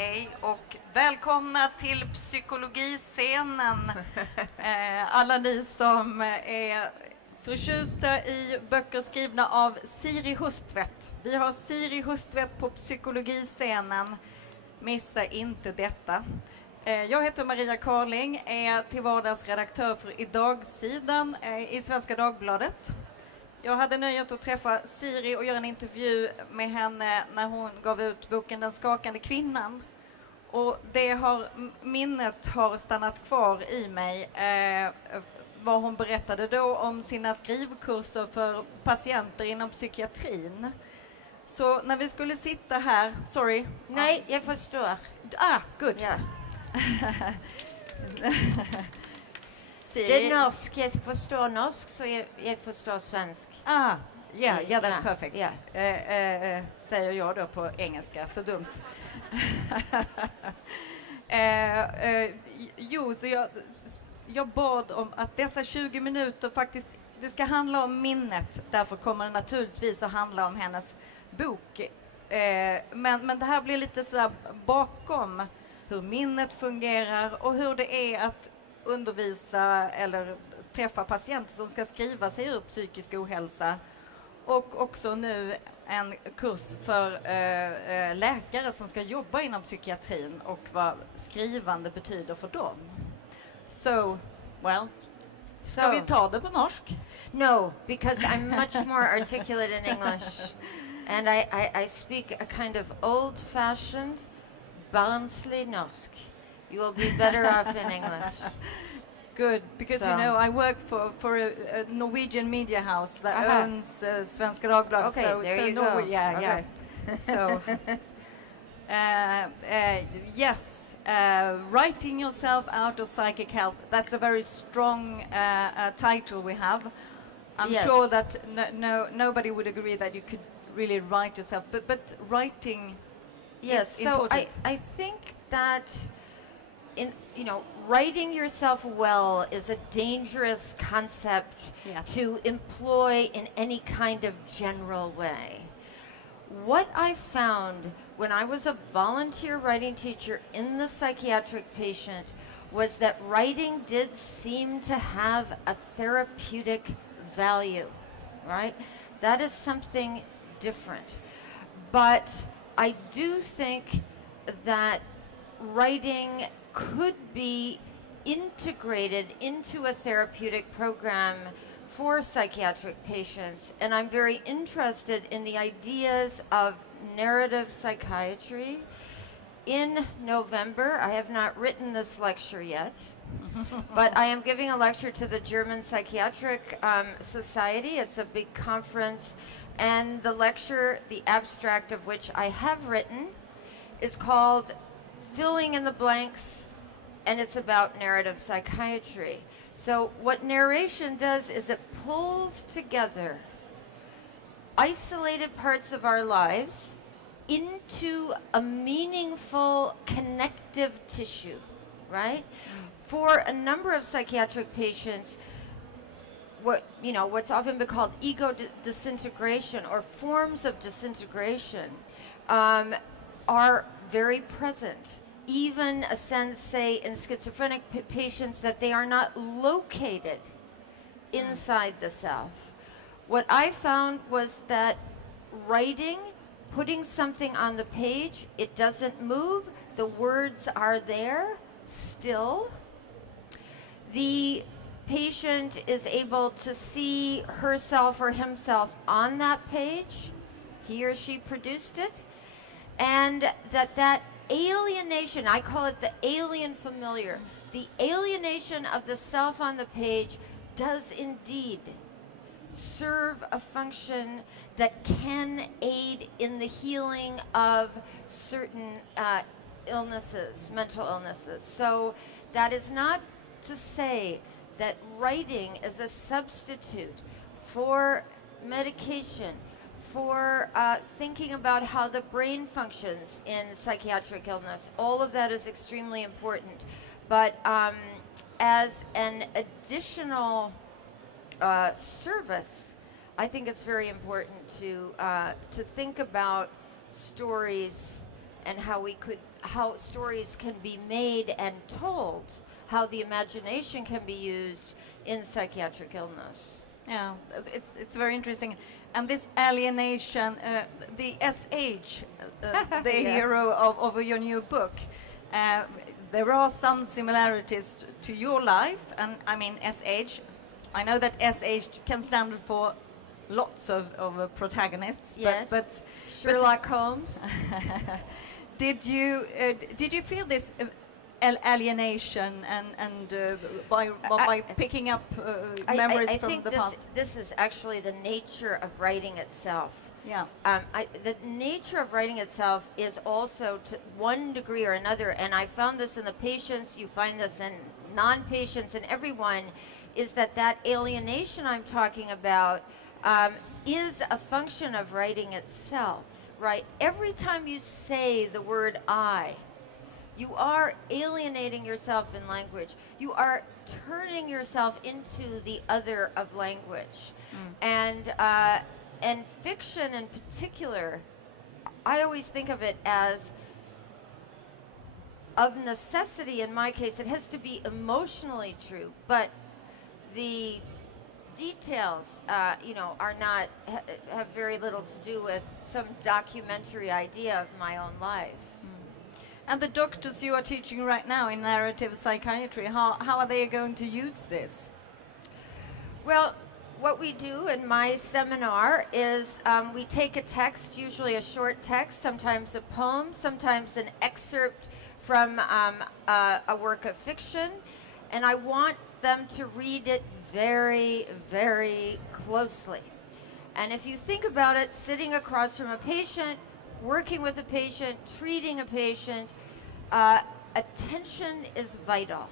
Hej och välkomna till psykologiscenen. Alla ni som är förtjusta i böcker skrivna av Siri Hustvedt. Vi har Siri Hustvedt på psykologiscenen. Missa inte detta. Jag heter Maria Karling, är till vardags redaktör för Idagsidan i Svenska Dagbladet. Jag hade nöjet att träffa Siri och göra en intervju med henne när hon gav ut boken Den skakande kvinnan. Och minnet har stannat kvar i mig. Vad hon berättade då om sina skrivkurser för patienter inom psykiatrin. Så när vi skulle sitta här, sorry. Nej, jag förstår. Good. Ja. Siri. Det är norsk, jag förstår norsk så jag förstår svensk. Yeah, that's perfect. Yeah. Säger jag då på engelska, så dumt. Så jag bad om att dessa 20 minuter faktiskt, det ska handla om minnet. Därför kommer det naturligtvis att handla om hennes bok. Men det här blir lite sådär bakom hur minnet fungerar och hur det är att undervisa eller träffa patienter som ska skriva sig ur psykisk ohälsa. Och också nu en kurs för läkare som ska jobba inom psykiatrin och vad skrivande betyder för dem. Ska vi ta det på norsk? No, because I'm much more articulate in English. And I speak a kind of old-fashioned, barnslig norsk. You will be better off in English. Good, because I work for a Norwegian media house that owns Svenska Dagbladet. Okay, there you go. Yeah. So, yes, writing yourself out of psychic health. That's a very strong title we have. I'm sure that nobody would agree that you could really write yourself, but writing. Yes, is so important. I think that writing yourself well is a dangerous concept to employ in any kind of general way. What I found when I was a volunteer writing teacher in the psychiatric patient was that writing did seem to have a therapeutic value, right? That is something different. But I do think that writing could be integrated into a therapeutic program for psychiatric patients, and I'm very interested in the ideas of narrative psychiatry. In November, I have not written this lecture yet, but I am giving a lecture to the German Psychiatric Society. It's a big conference, and the lecture, the abstract of which I have written, is called Filling in the Blanks, and it's about narrative psychiatry. So what narration does is it pulls together isolated parts of our lives into a meaningful connective tissue, right? For a number of psychiatric patients, what's often been called ego disintegration or forms of disintegration are very present. Even a sense, say, in schizophrenic patients that they are not located inside the self. What I found was that writing, putting something on the page, it doesn't move, the words are there still. The patient is able to see herself or himself on that page, he or she produced it, and that alienation, I call it the alien familiar, the alienation of the self on the page does indeed serve a function that can aid in the healing of certain illnesses, mental illnesses. So that is not to say that writing is a substitute for medication, for thinking about how the brain functions in psychiatric illness. All of that is extremely important. But as an additional service, I think it's very important to think about stories and how we could how stories can be made and told, how the imagination can be used in psychiatric illness. Yeah, it's very interesting. And this alienation, the SH, the Yeah. hero of your new book, there are some similarities to your life. And I mean, SH, I know that SH can stand for lots of protagonists. Yes. But Sherlock Holmes. did you feel this alienation and by picking up memories I from think the past? this is actually the nature of writing itself. Yeah. The nature of writing itself is also, to one degree or another, and I found this in the patients, you find this in non-patients, and everyone, is that alienation I'm talking about is a function of writing itself, right? Every time you say the word I, you are alienating yourself in language. You are turning yourself into the other of language. And fiction in particular, I always think of it as, of necessity in my case, it has to be emotionally true, but the details, are not, have very little to do with some documentary idea of my own life. And the doctors you are teaching right now in narrative psychiatry, how are they going to use this? Well, what we do in my seminar is we take a text, usually a short text, sometimes a poem, sometimes an excerpt from a work of fiction, and I want them to read it very, very closely. And if you think about it, sitting across from a patient, working with a patient, treating a patient, attention is vital,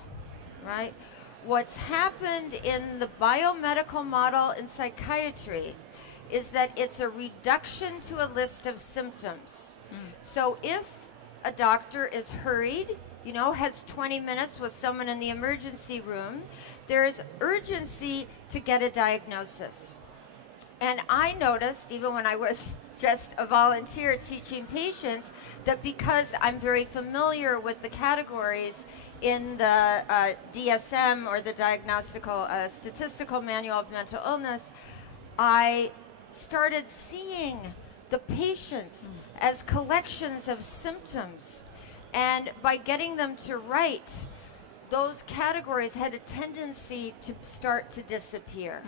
right? What's happened in the biomedical model in psychiatry is that it's a reduction to a list of symptoms. So if a doctor is hurried, has 20 minutes with someone in the emergency room, there is urgency to get a diagnosis. And I noticed, even when I was just a volunteer teaching patients, that because I'm very familiar with the categories in the DSM, or the Diagnostical Statistical Manual of Mental Illness, I started seeing the patients as collections of symptoms. And by getting them to write, those categories had a tendency to start to disappear.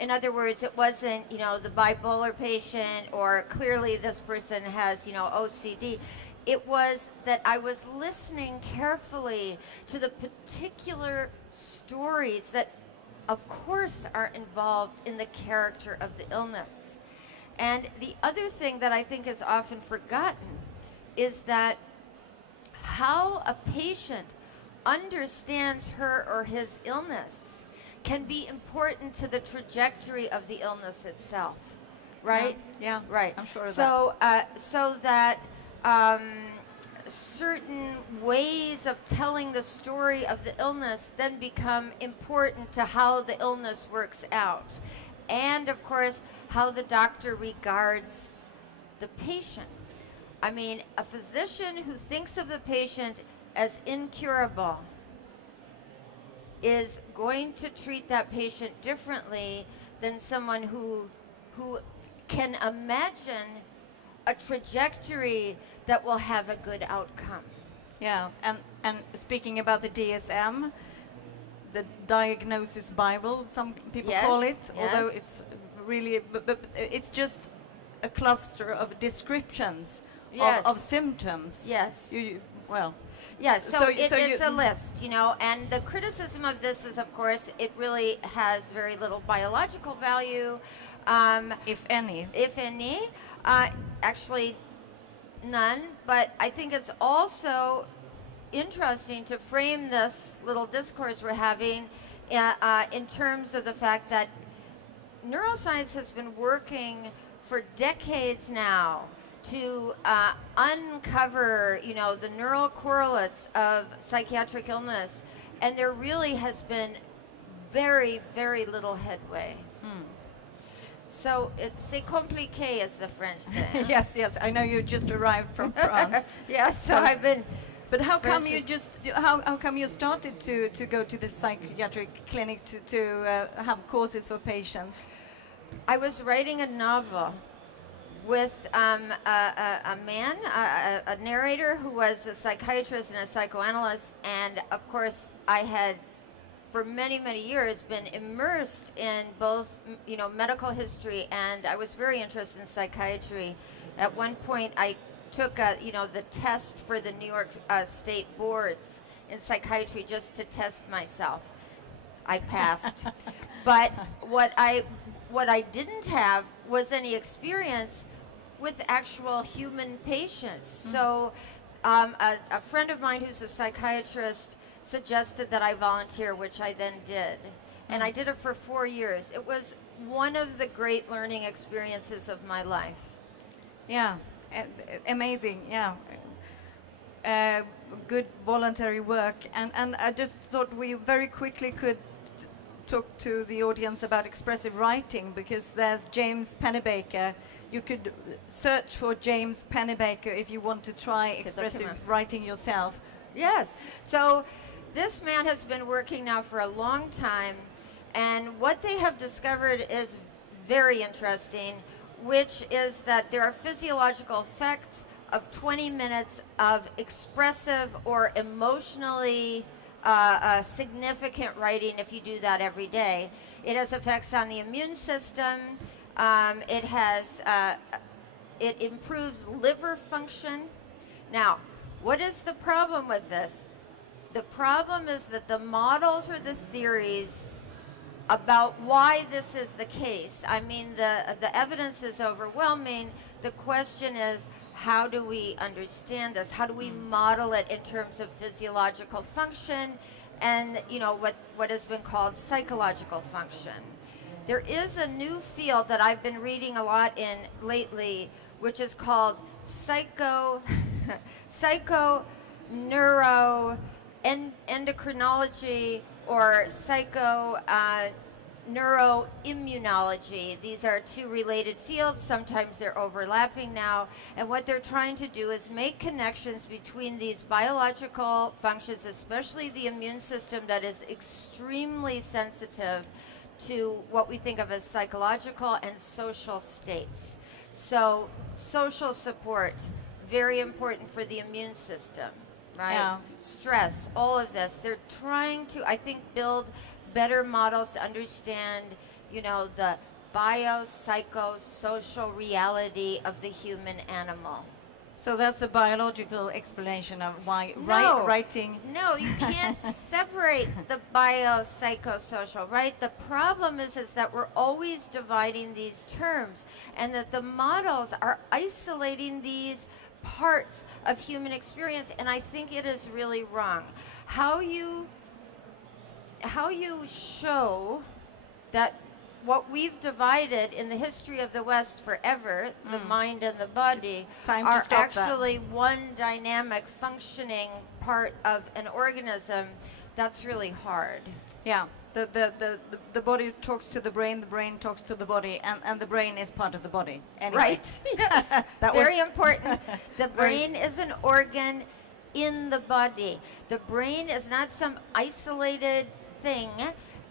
In other words, it wasn't, the bipolar patient, or clearly this person has, OCD. It was that I was listening carefully to the particular stories that, of course, are involved in the character of the illness. And the other thing that I think is often forgotten is that how a patient understands her or his illness can be important to the trajectory of the illness itself, right? Yeah, right. I'm sure of so, so that certain ways of telling the story of the illness then become important to how the illness works out. And, of course, how the doctor regards the patient. I mean, a physician who thinks of the patient as incurable is going to treat that patient differently than someone who can imagine a trajectory that will have a good outcome. Yeah, and speaking about the DSM, the Diagnosis Bible, some people call it, although it's really, but it's just a cluster of descriptions of symptoms. Yes. Yes, so it's a list, and the criticism of this is, of course, it really has very little biological value. If any. If any. Actually, none, but I think it's also interesting to frame this little discourse we're having in terms of the fact that neuroscience has been working for decades now to uncover, the neural correlates of psychiatric illness, and there really has been very, very little headway. So c'est compliqué, as the French say. Yes, yes. I know you just arrived from France. Yes, so I've been. But how come French you is- just how come you started to go to the psychiatric clinic to have courses for patients? I was writing a novel with a man, a narrator who was a psychiatrist and a psychoanalyst, and of course I had, for many, many years, been immersed in both, medical history, and I was very interested in psychiatry. At one point, I took, the test for the New York State boards in psychiatry just to test myself. I passed, but what I didn't have was any experience with actual human patients. So a friend of mine who's a psychiatrist suggested that I volunteer, which I then did. And I did it for 4 years. It was one of the great learning experiences of my life. Yeah, amazing. Yeah, good voluntary work. And I just thought we very quickly could talk to the audience about expressive writing, because there's James Pennebaker. You could search for James Pennebaker if you want to try expressive writing yourself. Yes. So this man has been working now for a long time, and what they have discovered is very interesting, which is that there are physiological effects of 20 minutes of expressive or emotionally significant writing if you do that every day. It has effects on the immune system. It improves liver function. Now, what is the problem with this? The problem is that the models or the theories about why this is the case, I mean, the evidence is overwhelming. The question is, how do we understand this? How do we model it in terms of physiological function and, what has been called psychological function? There is a new field that I've been reading a lot in lately, which is called endocrinology or neuroimmunology. These are two related fields. Sometimes they're overlapping now. And what they're trying to do is make connections between these biological functions, especially the immune system that is extremely sensitive to what we think of as psychological and social states. So social support, very important for the immune system, right? Yeah. Stress, all of this. They're trying to, I think, build better models to understand, the biopsychosocial reality of the human animal. So that's the biological explanation of why writing. No, you can't separate the biopsychosocial, right? The problem is that we're always dividing these terms, and that the models are isolating these parts of human experience, and I think it is really wrong. How you show that what we've divided in the history of the West forever, the mind and the body, are actually one dynamic functioning part of an organism, that's really hard. Yeah, the body talks to the brain talks to the body, and the brain is part of the body. Anyway. Right, yes, very important. The brain is an organ in the body. The brain is not some isolated thing.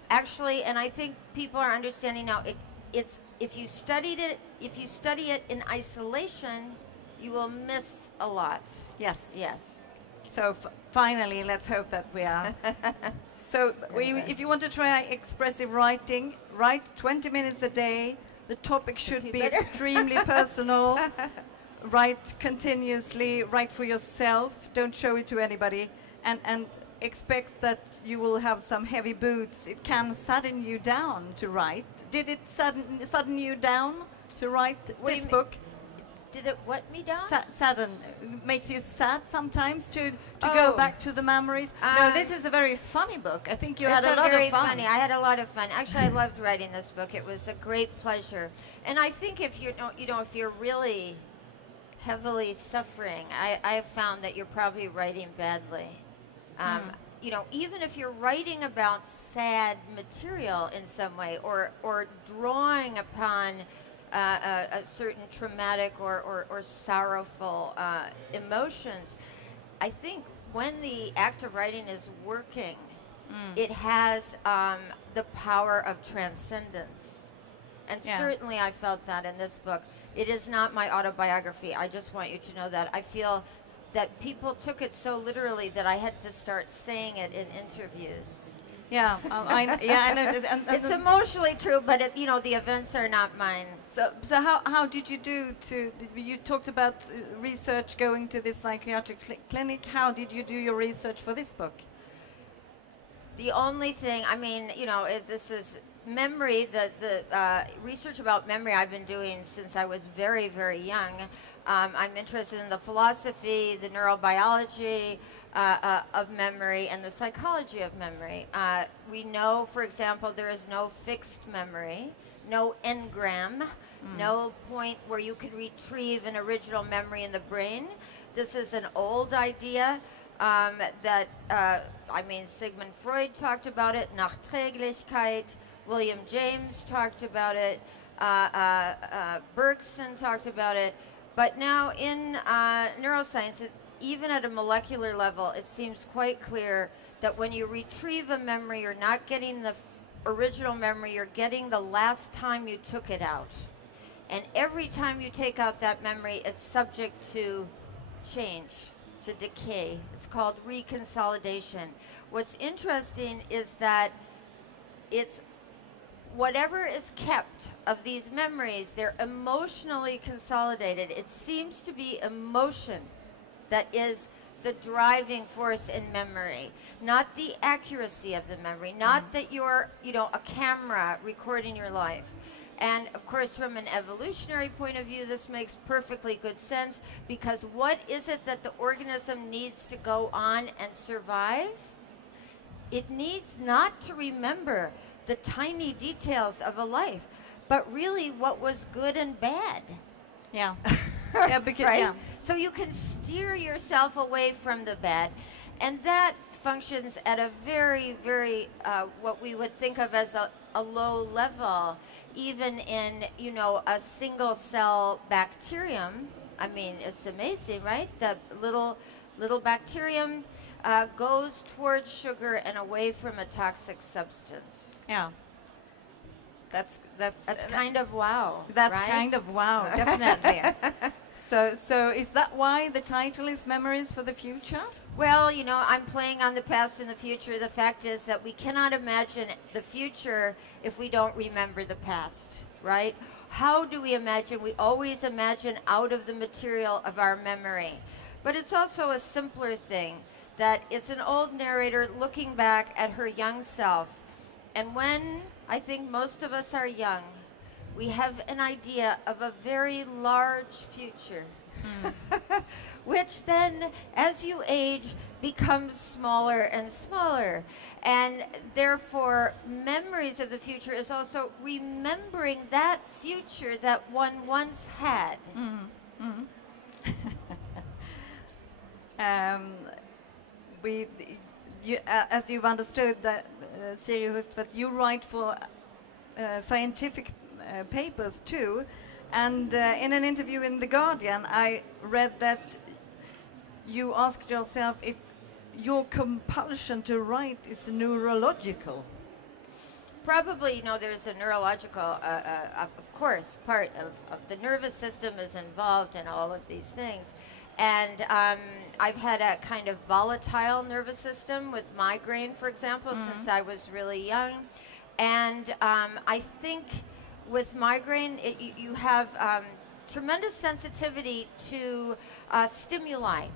Actually, and I think people are understanding now, it's if you study it in isolation, you will miss a lot. Yes. Yes. So finally, let's hope that we are. So if you want to try expressive writing, write 20 minutes a day. The topic should be extremely personal. Write continuously, write for yourself. Don't show it to anybody. And expect that you will have some heavy boots. It can sadden you down to write. Did it sadden you down to write this book? Did it what me down? Sadden. Makes you sad sometimes to go back to the memories? No, this is a very funny book. I think you had a lot of fun. Funny. I had a lot of fun. Actually, I loved writing this book. It was a great pleasure. And I think if if you're really heavily suffering, I have found that you're probably writing badly. you know, even if you're writing about sad material in some way, or drawing upon a certain traumatic or sorrowful emotions, I think when the act of writing is working, it has the power of transcendence. And certainly I felt that in this book. It is not my autobiography. I just want you to know that. I feel that people took it so literally that I had to start saying it in interviews. Yeah, I know. It's emotionally true, but it, you know, the events are not mine. So how did you do to? You talked about research, going to the psychiatric clinic. How did you do your research for this book? The only thing, I mean, you know, this is memory. The research about memory I've been doing since I was very, very young. I'm interested in the philosophy, the neurobiology of memory, and the psychology of memory. We know, for example, there is no fixed memory, no engram, no point where you can retrieve an original memory in the brain. This is an old idea that, I mean, Sigmund Freud talked about it, Nachträglichkeit, William James talked about it, Bergson talked about it. But now in neuroscience, even at a molecular level, it seems quite clear that when you retrieve a memory, you're not getting the original memory, you're getting the last time you took it out. And every time you take out that memory, it's subject to change, to decay. It's called reconsolidation. What's interesting is that it's whatever is kept of these memories, they're emotionally consolidated. It seems to be emotion that is the driving force in memory, not the accuracy of the memory, not that you're, you know, a camera recording your life. And of course, from an evolutionary point of view, this makes perfectly good sense, because what is it that the organism needs to go on and survive? It needs not to remember the tiny details of a life, but really what was good and bad. Yeah. Yeah, because, right? yeah. So you can steer yourself away from the bad. And that functions at a very, very, what we would think of as a low level, even in, you know, a single cell bacterium. I mean, it's amazing, right? The little bacterium goes towards sugar and away from a toxic substance. Yeah. That's kind of wow. That's right? kind of wow, definitely. So is that why the title is Memories for the Future? Well, you know, I'm playing on the past and the future. The fact is that we cannot imagine the future if we don't remember the past, right? How do we imagine? We always imagine out of the material of our memory. But it's also a simpler thing, that it's an old narrator looking back at her young self. And when I think most of us are young, we have an idea of a very large future, which then, as you age, becomes smaller and smaller. And therefore, memories of the future is also remembering that future that one once had. As you've understood, that Siri Hustvedt, you write for scientific papers too, and in an interview in The Guardian, I read that you asked yourself if your compulsion to write is neurological. Probably, you know, there's a neurological, of course, part of the nervous system is involved in all of these things. And I've had a kind of volatile nervous system with migraine, for example, since I was really young. And I think with migraine, you have tremendous sensitivity to stimuli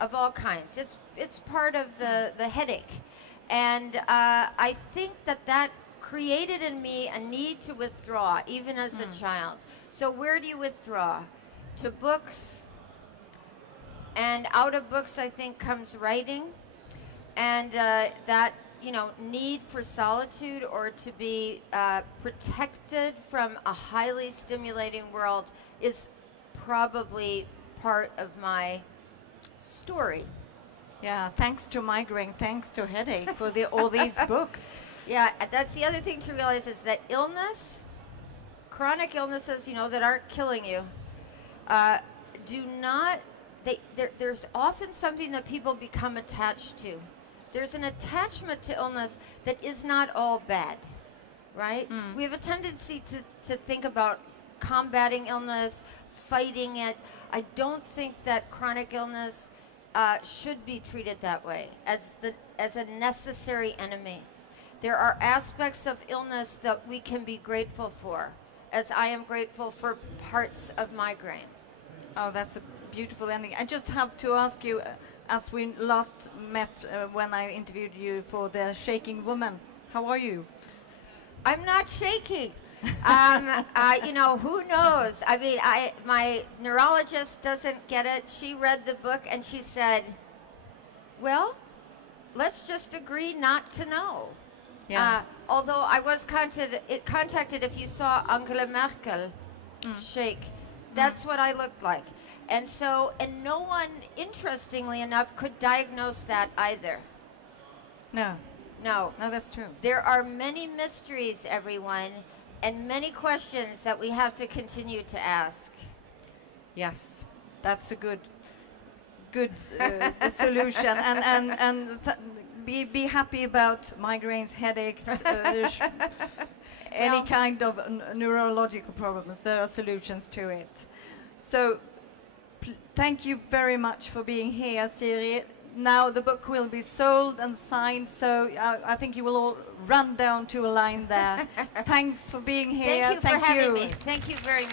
of all kinds. It's part of the headache. And I think that created in me a need to withdraw, even as a child. So where do you withdraw? To books. And out of books, I think, comes writing. And that, you know, need for solitude or to be protected from a highly stimulating world is probably part of my story. Yeah, thanks to migraine, thanks to headache for all these books. Yeah, and that's the other thing to realize is that illness, chronic illnesses, you know, that aren't killing you, there's often something that people become attached to. There's an attachment to illness that is not all bad, right? We have a tendency to think about combating illness, fighting it. I don't think that chronic illness should be treated that way, as a necessary enemy. There are aspects of illness that we can be grateful for, as I am grateful for parts of migraine. Oh, that's a beautiful ending. I just have to ask you, as we last met when I interviewed you for the Shaking Woman, how are you? I'm not shaking. You know, who knows? I mean, my neurologist doesn't get it. She read the book and she said, well, let's just agree not to know. Yeah. Although I was contacted if you saw Angela Merkel shake. That's what I looked like. And no one, interestingly enough, could diagnose that either. No. No. No, that's true. There are many mysteries, everyone, and many questions that we have to continue to ask. Yes, that's a good solution. And be happy about migraines, headaches, any kind of neurological problems. There are solutions to it. So thank you very much for being here, Siri. Now the book will be sold and signed, so I think you will all run down to a line there. Thanks for being here. Thank you for having me. Thank you very much.